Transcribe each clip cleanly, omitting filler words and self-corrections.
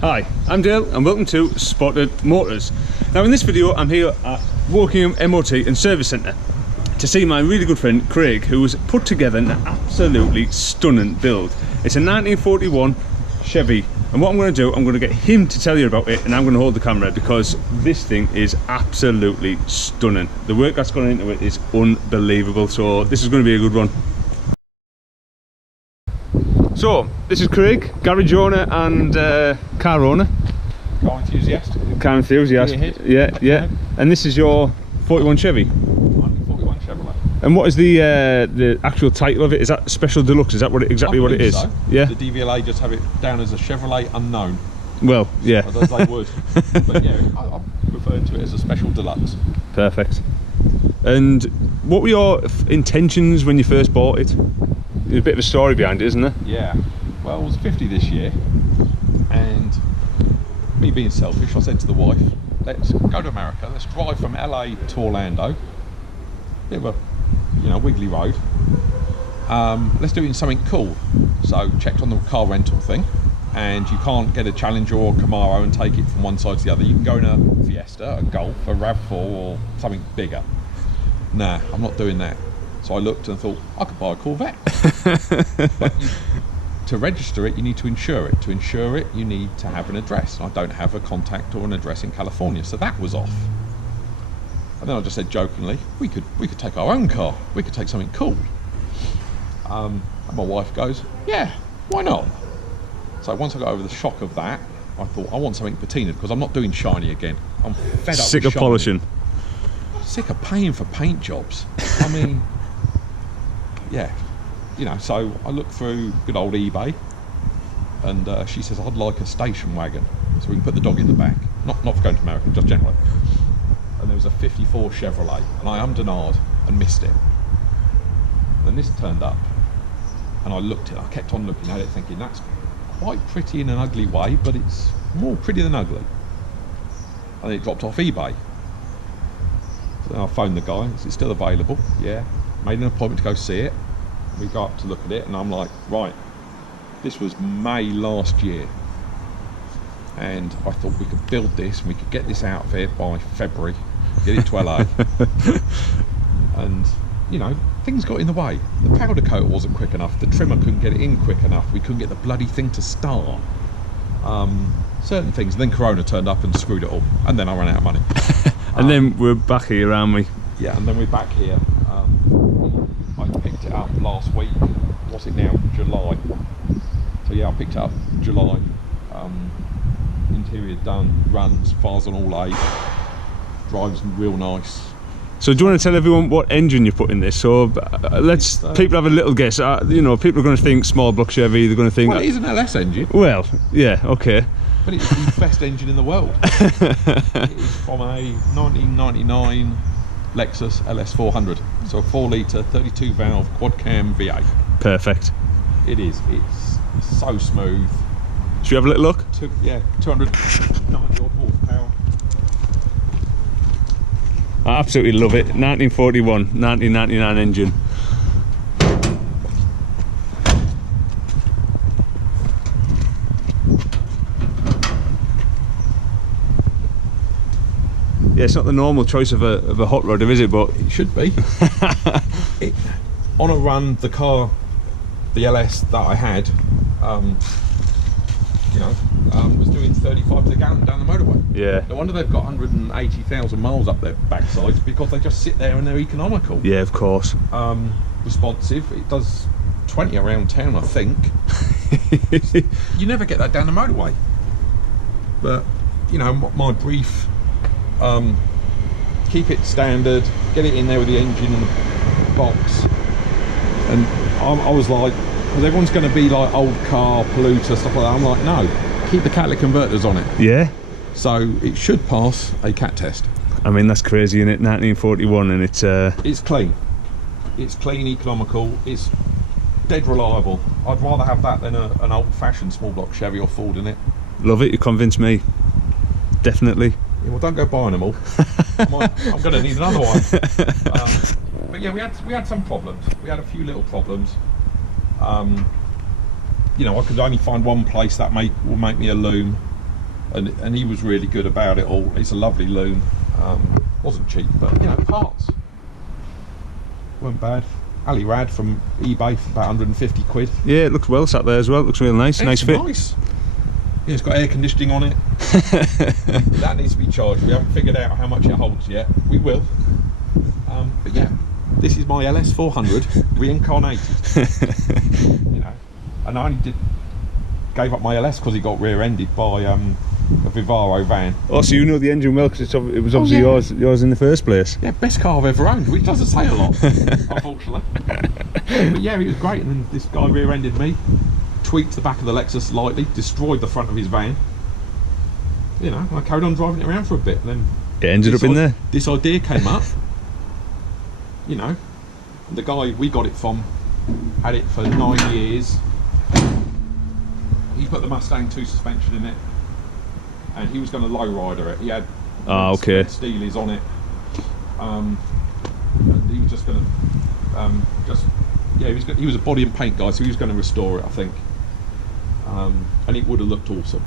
Hi, I'm Dale and welcome to Spotted Motors. Now in this video I'm here at Wokingham MOT and Service Centre to see my really good friend Craig, who has put together an absolutely stunning build. It's a 1941 Chevy, and what I'm going to do, I'm going to get him to tell you about it, and I'm going to hold the camera because this thing is absolutely stunning. The work that's gone into it is unbelievable, so this is going to be a good one. So, this is Craig, garage owner and car owner. Car enthusiast. Car enthusiast. Yeah. And this is your 41 Chevy. 41 Chevrolet. And what is the actual title of it? Is that Special Deluxe? Is that what exactly what it is? So. Yeah. The DVLA just have it down as a Chevrolet Unknown. Well, yeah. As they would. But yeah, I refer to it as a Special Deluxe. Perfect. And what were your intentions when you first bought it? There's a bit of a story behind it, isn't there? Yeah. Well, I was 50 this year, and me being selfish, I said to the wife, let's go to America, let's drive from LA to Orlando. Bit of a, wiggly road. Let's do it in something cool. So checked on the car rental thing, and you can't get a Challenger or a Camaro and take it from one side to the other. You can go in a Fiesta, a Golf, a RAV4 or something bigger. Nah, I'm not doing that. So I looked and thought, I could buy a Corvette. But to register it, you need to insure it. To insure it, you need to have an address. I don't have a contact or an address in California, so that was off. And then I just said jokingly, we could take our own car. We could take something cool. And my wife goes, yeah, why not? So once I got over the shock of that, I thought, I want something patinaed because I'm not doing shiny again. I'm fed up Sick with of shiny. polishing. Sick of paying for paint jobs. I mean, yeah, so I looked through good old eBay, and she says, I'd like a station wagon so we can put the dog in the back. Not for going to America, just generally. And there was a 54 Chevrolet, and I ummed and ahed and missed it. Then this turned up, and I looked at it, I kept on looking at it thinking, that's quite pretty in an ugly way, but it's more pretty than ugly. And it dropped off eBay. So then I phoned the guy, is it still available? Yeah. Made an appointment to go see it. We go up to look at it, and I'm like, right, this was May last year, and I thought we could build this and we could get this out of here by February, get it to LA. And things got in the way. The powder coat wasn't quick enough, the trimmer couldn't get it in quick enough, we couldn't get the bloody thing to start. Certain things, and then Corona turned up and screwed it all, and then I ran out of money. And then we're back here, aren't we? Yeah, and then we're back here. I picked it up last week. What's it now? July. So yeah, I picked it up July. Interior done, runs, fires on all 8, drives real nice. So do you want to tell everyone what engine you put in this? So let's people have a little guess. People are going to think small block Chevy. They're going to think. Well, it is an LS engine. Well, yeah, okay. But it's the best engine in the world. It is from a 1999 Lexus LS400. So a 4-litre, 32 valve quad cam V8. Perfect. It is. It's so smooth. Should we have a little look? 290 odd horsepower. I absolutely love it. 1941, 1999 engine. Yeah, it's not the normal choice of a hot rodder, is it? But it should be. On a run, the car, the LS that I had, was doing 35 to the gallon down the motorway. Yeah. No wonder they've got 180,000 miles up their backsides, because they just sit there and they're economical. Yeah, of course. Responsive. It does 20 around town, I think. You never get that down the motorway. But my brief. Keep it standard, get it in there with the engine and the box, and I was like, because everyone's going to be like old car polluter stuff like that. I'm like, no, keep the catalytic converters on it. Yeah. So it should pass a cat test. I mean, that's crazy, isn't it? 1941, and it's clean. It's clean, economical. It's dead reliable. I'd rather have that than an old-fashioned small block Chevy or Ford in it. Love it. You convinced me. Definitely. Yeah, well, don't go buying them all. I'm going to need another one. But yeah, we had some problems. We had a few little problems. I could only find one place that will make me a loom. and he was really good about it all. It's a lovely loom. Wasn't cheap, but you know, parts weren't bad. Ali Rad from eBay for about 150 quid. Yeah, it looks well sat there as well. It looks really nice. Nice fit. Nice. Yeah, it's got air conditioning on it. That needs to be charged. We haven't figured out how much it holds yet. We will. But yeah, this is my LS400 reincarnated. You know, and I only gave up my LS because it got rear-ended by a Vivaro van. Oh, so you know the engine well because it was obviously yours in the first place. Yeah, best car I've ever owned, which doesn't say a lot, unfortunately. But yeah, it was great. And then this guy rear-ended me, tweaked the back of the Lexus slightly, destroyed the front of his van. You know, I carried on driving it around for a bit. Then it ended up in there. This idea came up. You know, the guy we got it from had it for 9 years. He put the Mustang 2 suspension in it, and he was going to lowrider it. He had Steelies on it, and he was just going to he was a body and paint guy, so he was going to restore it, I think, and it would have looked awesome.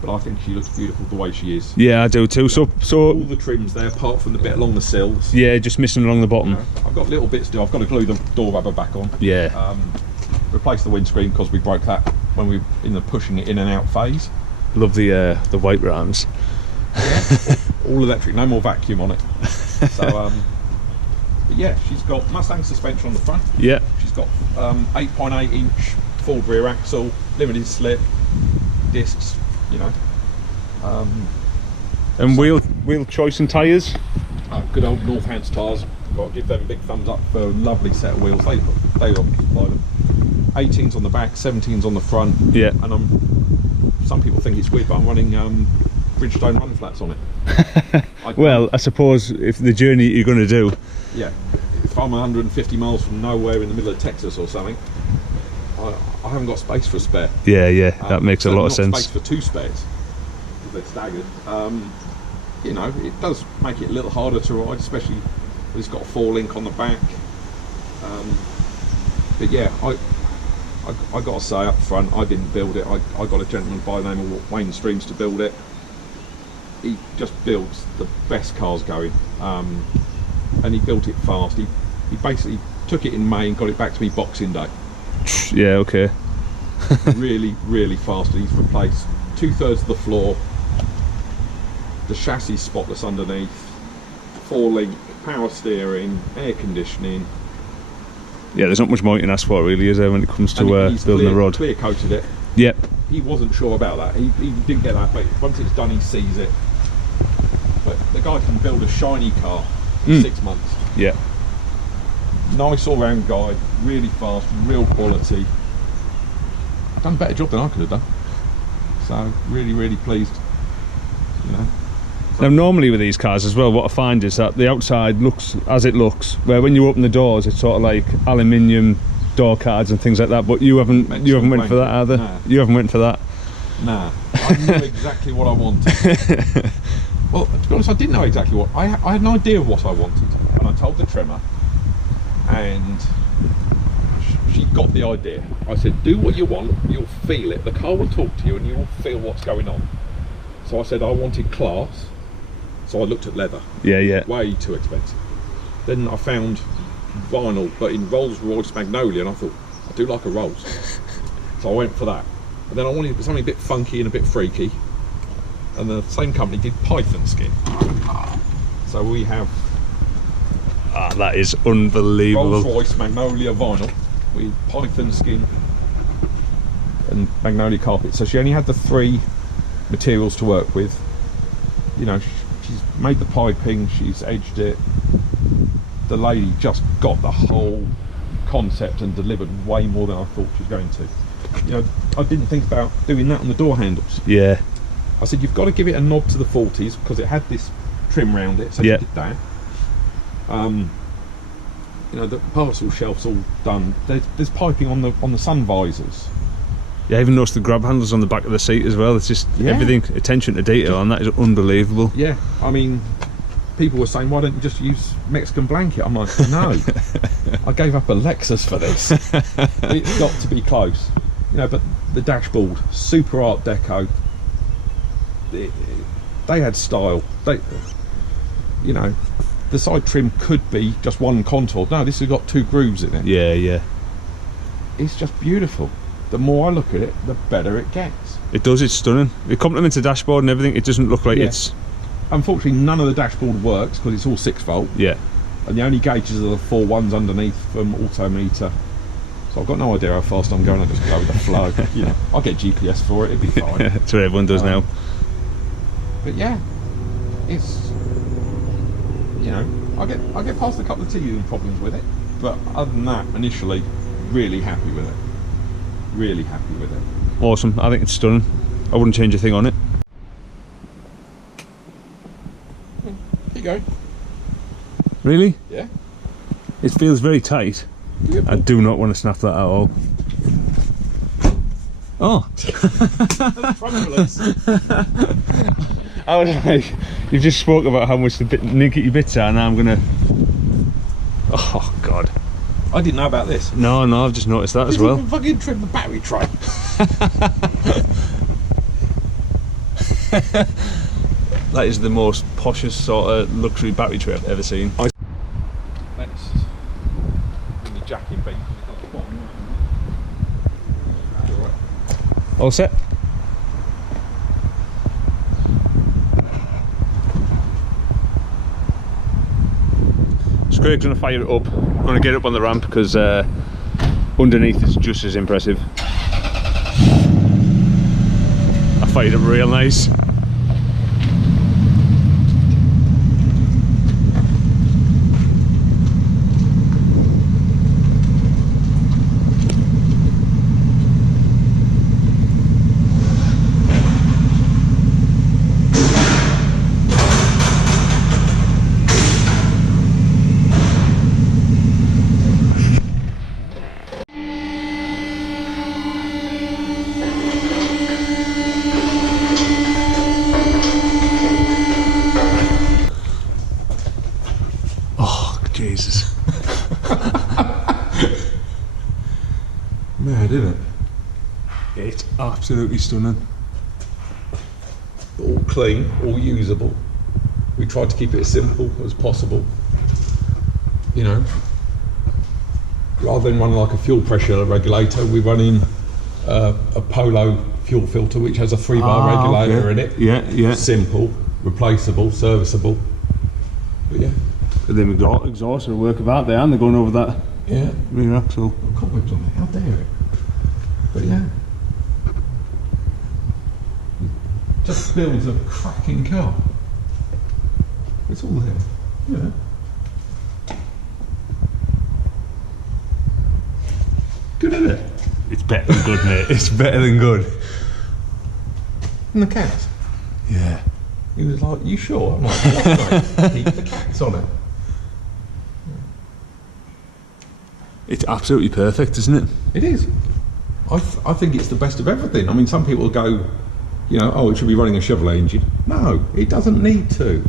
But I think she looks beautiful the way she is. Yeah, I do too. So all the trims there, apart from the bit along the sills. Yeah, just missing along the bottom. You know, I've got little bits to do. I've got to glue the door rubber back on. Yeah. Replace the windscreen because we broke that when we were in the pushing it in and out phase. Love the white rams. Yeah, all electric, no more vacuum on it. So but yeah, she's got Mustang suspension on the front. Yeah. She's got 8.8 inch Ford rear axle, limited slip, discs. You know, and wheel choice and tyres. Good old Northants tyres. Got to give them a big thumbs up for a lovely set of wheels. They occupy them. 18s on the back, 17s on the front. Yeah. And some people think it's weird, but I'm running Bridgestone run flats on it. Well, I suppose if the journey you're going to do. Yeah. If I'm 150 miles from nowhere in the middle of Texas or something, I haven't got space for a spare. Yeah, that makes a lot of sense. Space for two spares because they're staggered. You know, it does make it a little harder to ride, especially when it's got a 4-link on the back. But yeah, I got to say up front, I didn't build it. I got a gentleman by the name of Wayne Streams to build it. He just builds the best cars going, and he built it fast. He basically took it in May and got it back to me Boxing Day. Yeah, okay. really fast. He's replaced 2/3 of the floor, the chassis spotless underneath, 4-link, power steering, air conditioning. Yeah, there's not much more you can ask for, really, is there, when it comes to building the rod? Clear coated it. Yep. He wasn't sure about that. He didn't get that, but once it's done, he sees it. But the guy can build a shiny car in 6 months. Yeah. Nice all-round guy, really fast, real quality. I've done a better job than I could have done. So really pleased. You know. Now, normally with these cars as well, what I find is that the outside looks as it looks, where when you open the doors, it's sort of like aluminium door cards and things like that. But you haven't went for that either. Nah. You haven't went for that. Nah, I knew exactly what I wanted. Well, to be honest, I didn't know exactly what I had an idea of what I wanted, and I told the trimmer, and she got the idea. I said, do what you want, you'll feel it, the car will talk to you and you'll feel what's going on. So I said I wanted class, so I looked at leather. Yeah. Way too expensive. Then I found vinyl, but in Rolls Royce Magnolia, and I thought, I do like a Rolls. So I went for that. And then I wanted something a bit funky and a bit freaky, and the same company did python skin. So we have that is unbelievable. Rolls Royce Magnolia vinyl with python skin and Magnolia carpet. So she only had the 3 materials to work with. You know, she's made the piping, she's edged it. The lady just got the whole concept and delivered way more than I thought she was going to. You know, I didn't think about doing that on the door handles. Yeah. I said, you've got to give it a nod to the 40s because it had this trim round it, so yeah. She did that. You know, the parcel shelf's all done. There's piping on the sun visors. Yeah, I even noticed the grab handles on the back of the seat as well. It's just everything, attention to detail on that is unbelievable. Yeah, I mean, people were saying, why don't you just use Mexican blanket? I'm like, no, I gave up a Lexus for this. It's got to be close. You know, but the dashboard, super Art Deco. they had style. They, you know, the side trim could be just one contour. No, this has got 2 grooves in it. Yeah, yeah. It's just beautiful. The more I look at it, the better it gets. It does, it's stunning. It complements the dashboard and everything. It doesn't look like it's... Unfortunately, none of the dashboard works because it's all 6-volt. Yeah. And the only gauges are the 4 ones underneath from Autometer. So I've got no idea how fast I'm going. I just go with the flow. You know, I'll get GPS for it. It'll be fine. That's what everyone does now. But yeah, it's, you know, I get past a couple of teething problems with it, but other than that, initially, really happy with it. Really happy with it. Awesome. I think it's stunning. I wouldn't change a thing on it. Here you go. Really? Yeah. It feels very tight. I do not want to snap that at all. Oh. I was like, you just spoke about how much the niggity bits are, and now I'm gonna... Oh God. I didn't know about this. No, I've just noticed that as well. Fucking trim the battery tray. That is the most poshest sort of luxury battery tray I've ever seen. Let's bring the jack in, baby. All set? So Craig's going to fire it up. I'm going to get up on the ramp because underneath is just as impressive. I fired it real nice. Jesus. Mad, isn't it? It's absolutely stunning. All clean, all usable. We tried to keep it as simple as possible. You know, rather than run like a fuel pressure regulator, we run in a Polo fuel filter which has a 3-bar regulator in it. Yeah, yeah. Simple, replaceable, serviceable. But yeah. And then we've got exhaust will work about there, and they're going over that rear axle. Cobwebs on it, how dare it? But yeah. Just builds a cracking car. It's all there. Yeah. Good, isn't it? It's better than good, mate. It's better than good. And the cats. Yeah. He was like, "You sure?" I'm like, "What, mate? Keep the cats on it." It's absolutely perfect, isn't it? It is. I think it's the best of everything. I mean, some people go, you know, oh, it should be running a Chevrolet engine. No, it doesn't need to.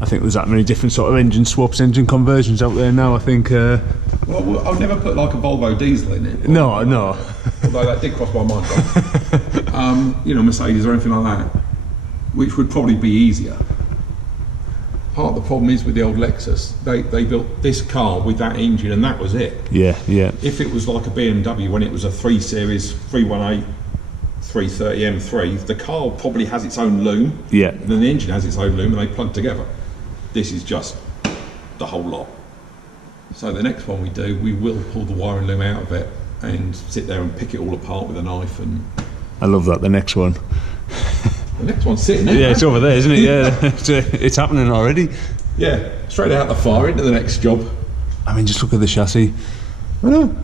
I think there's that many different sort of engine swaps, engine conversions out there now. I think. Well, I've never put like a Volvo diesel in it. No. Although that did cross my mind. You know, Mercedes or anything like that, which would probably be easier. Part of the problem is with the old Lexus, they built this car with that engine and that was it. Yeah, yeah. If it was like a BMW when it was a 3 Series, 318, 330 M3, the car probably has its own loom. Yeah. And then the engine has its own loom and they plug together. This is just the whole lot. So the next one we do, we will pull the wiring loom out of it and sit there and pick it all apart with a knife. And I love that, the next one. the next one's sitting there. Yeah, it's over there, isn't it? Yeah, it's happening already. Yeah, straight out the fire into the next job. I mean, just look at the chassis. I know.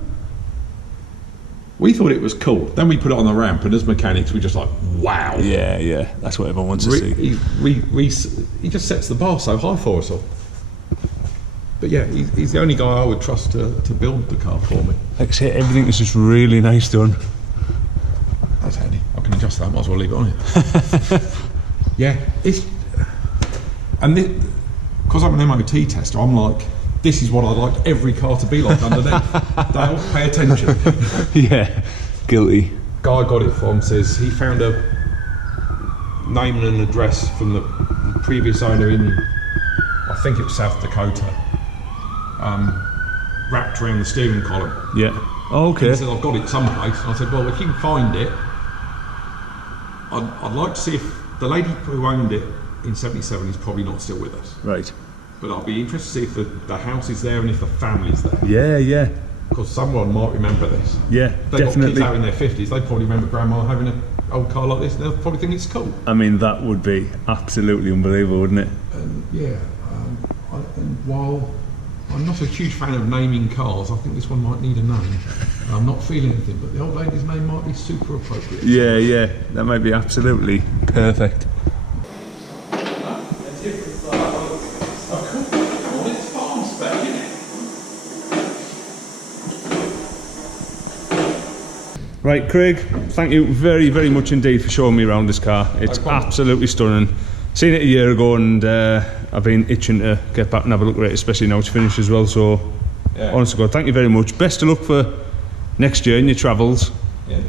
We thought it was cool. Then we put it on the ramp, and as mechanics, we're just like, wow. Yeah, yeah. That's what everyone wants to see. He just sets the bar so high for us all. But yeah, he's the only guy I would trust to build the car for me. Like I say, everything is just really nice done. That's handy. I can adjust that. Might as well leave it on here. Yeah, it's because I'm an MOT tester. I'm like, this is what I'd like every car to be like underneath. Dale, pay attention. Yeah, guilty. Guy I got it from says he found a name and an address from the previous owner in, I think it was South Dakota, wrapped around the steering column. Yeah. Oh, okay. He said, I've got it someplace. And I said, well, if you can find it, I'd like to see if the lady who owned it in 77 is probably not still with us. Right. But I'll be interested to see if the house is there and if the family's there. Yeah, yeah. Because someone might remember this. Yeah, They've definitely. got kids out in their 50s, they probably remember grandma having an old car like this, and they'll probably think it's cool. I mean, that would be absolutely unbelievable, wouldn't it? And yeah, and while I'm not a huge fan of naming cars, I think this one might need a name. I'm not feeling anything, but the old lady's name might be super appropriate. Yeah, yeah. That might be absolutely perfect. Right, Craig, thank you very, very much indeed for showing me around this car. It's absolutely stunning. Seen it a year ago, and I've been itching to get back and have a look at it, especially now it's finished as well. So, yeah. Honest to God, thank you very much. Best of luck for next year in your travels. Yeah,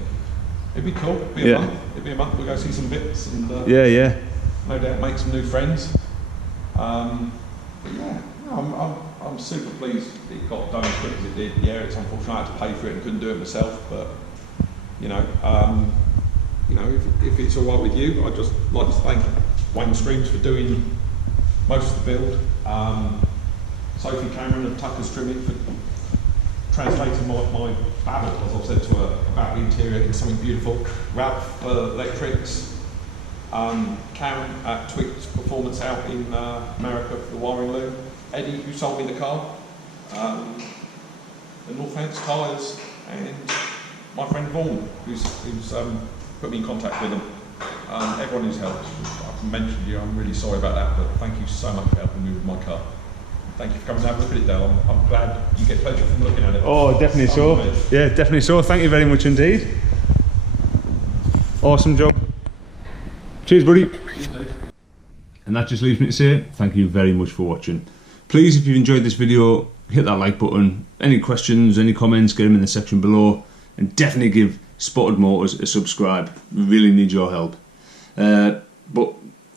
it'd be cool. It'd be a month. It'd be a month. We'll go see some bits, and yeah, yeah. No doubt make some new friends. But yeah, I'm super pleased it got done as quick as it did. Yeah, it's unfortunate I had to pay for it and couldn't do it myself, but. You know, if it's all right with you, I'd just like to thank Wayne Streams for doing most of the build. Sophie Cameron of Tucker's Trimming for translating my babble, as I've said to her, about the interior into something beautiful. Ralph for Electrics. Karen at Twix Performance out in America for the wiring loom. Eddie, who sold me the car. The Northants Tyres, and my friend Vaughan, who's put me in contact with them. Everyone who's helped. I've mentioned you, I'm really sorry about that, but thank you so much for helping me with my car. Thank you for coming and have a look at it, Dale. I'm glad you get pleasure from looking at it. Oh, definitely so. Yeah, definitely so. Thank you very much indeed. Awesome job. Cheers, buddy. Cheers, Dave. And that just leaves me to say thank you very much for watching. Please, if you've enjoyed this video, hit that like button. Any questions, any comments, get them in the section below. And definitely give Spotted Motors a subscribe. We really need your help. But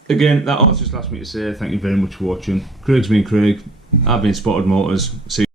again, that all just last me to say thank you very much for watching. Craig's been Craig. I've been Spotted Motors. See you.